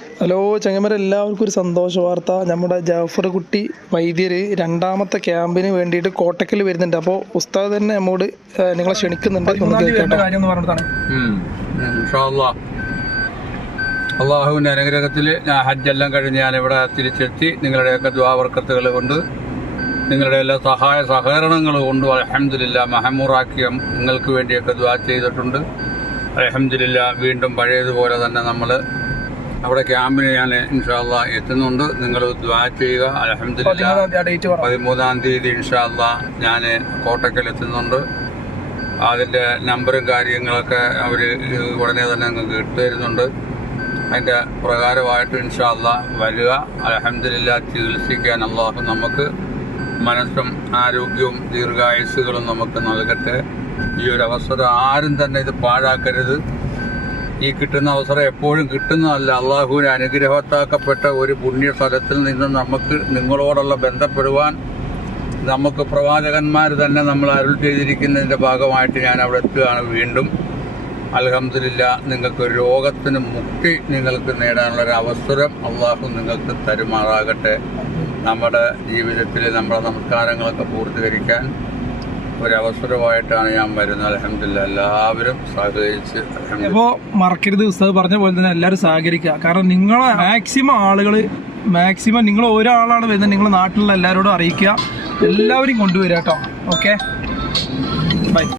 Hello ചങ്ങമര എല്ലാവർക്കും ഒരു സന്തോഷ വാർത്ത. നമ്മുടെ ജാഫർ കുട്ടി വൈദ്യർ രണ്ടാമത്തെ ക്യാമ്പിന് വേണ്ടിയിട്ട് കോട്ടക്കൽ വരുന്നുണ്ട്. അപ്പോൾ ഉസ്താദ് തന്നെ നമ്മോട് നിങ്ങളെ ക്ഷണിക്കുന്നുണ്ട്. അള്ളാഹുവിന്റെ അനുഗ്രഹത്തിൽ ഞാൻ ഹജ്ജെല്ലാം കഴിഞ്ഞ് ഞാൻ ഇവിടെ തിരിച്ചെത്തി നിങ്ങളുടെയൊക്കെ ദ്വാവർക്കത്തുകൾ കൊണ്ട് നിങ്ങളുടെ എല്ലാ സഹായ സഹകരണങ്ങൾ കൊണ്ട് അലഹമില്ല മഹമൂറാക്കിയ നിങ്ങൾക്ക് വേണ്ടിയൊക്കെ ദ്വാ ചെയ്തിട്ടുണ്ട്. അലഹമില്ല വീണ്ടും പഴയതുപോലെ തന്നെ നമ്മൾ അവിടെ ക്യാമ്പിന് ഞാൻ ഇൻഷാല്ല എത്തുന്നുണ്ട്. നിങ്ങൾ ദ്വാ ചെയ്യുക. അലഹമില്ല പതിമൂന്നാം തീയതി ഇൻഷാല്ല ഞാൻ കോട്ടക്കൽ എത്തുന്നുണ്ട്. അതിന്റെ നമ്പറും കാര്യങ്ങളൊക്കെ അവർ ഉടനെ തന്നെ നിങ്ങൾക്ക് ഇട്ട് തരുന്നുണ്ട്. അതിന്റെ പ്രകാരമായിട്ട് ഇൻഷാല്ല വരിക. അലഹമില്ല ചികിത്സിക്കാൻ അള്ളാഹു നമുക്ക് മനസ്സും ആരോഗ്യവും ദീർഘായുസ്സുകളും നമുക്ക് നൽകട്ടെ. ഈ ഒരു അവസരം ആരും തന്നെ ഇത് പാഴാക്കരുത്. ഈ കിട്ടുന്ന അവസരം എപ്പോഴും കിട്ടുന്നതല്ല. അള്ളാഹുവിന് അനുഗ്രഹത്താക്കപ്പെട്ട ഒരു പുണ്യ സ്ഥലത്തിൽ നിന്ന് നമുക്ക് നിങ്ങളോടുള്ള ബന്ധപ്പെടുവാൻ നമുക്ക് പ്രവാചകന്മാർ തന്നെ നമ്മൾ അരുൾ ചെയ്തിരിക്കുന്നതിന്റെ ഭാഗമായിട്ട് ഞാൻ അവിടെ എത്തുകയാണ് വീണ്ടും. അലഹമില്ല നിങ്ങൾക്ക് രോഗത്തിന് മുക്തി നിങ്ങൾക്ക് നേടാനുള്ള ഒരു അവസരം അള്ളാഹു നിങ്ങൾക്ക് തരുമാറാകട്ടെ. നമ്മുടെ ജീവിതത്തിൽ നമ്മുടെ നമസ്കാരങ്ങളൊക്കെ പൂർത്തീകരിക്കാൻ ഒരവസരമായിട്ടാണ് ഞാൻ വരുന്നത്. അലഹമില്ല എല്ലാവരും സഹകരിച്ച് ഇപ്പോ മറക്കരുത് ഉസ്താദ്. പറഞ്ഞ പോലെ തന്നെ എല്ലാവരും സഹകരിക്കുക. കാരണം നിങ്ങളെ മാക്സിമം ആളുകൾ മാക്സിമം നിങ്ങൾ ഒരാളാണ് വരുന്നത്. നിങ്ങൾ നാട്ടിലുള്ള എല്ലാവരോടും അറിയിക്കുക. എല്ലാവരും കൊണ്ടുവരിക കേട്ടോ. ഓക്കെ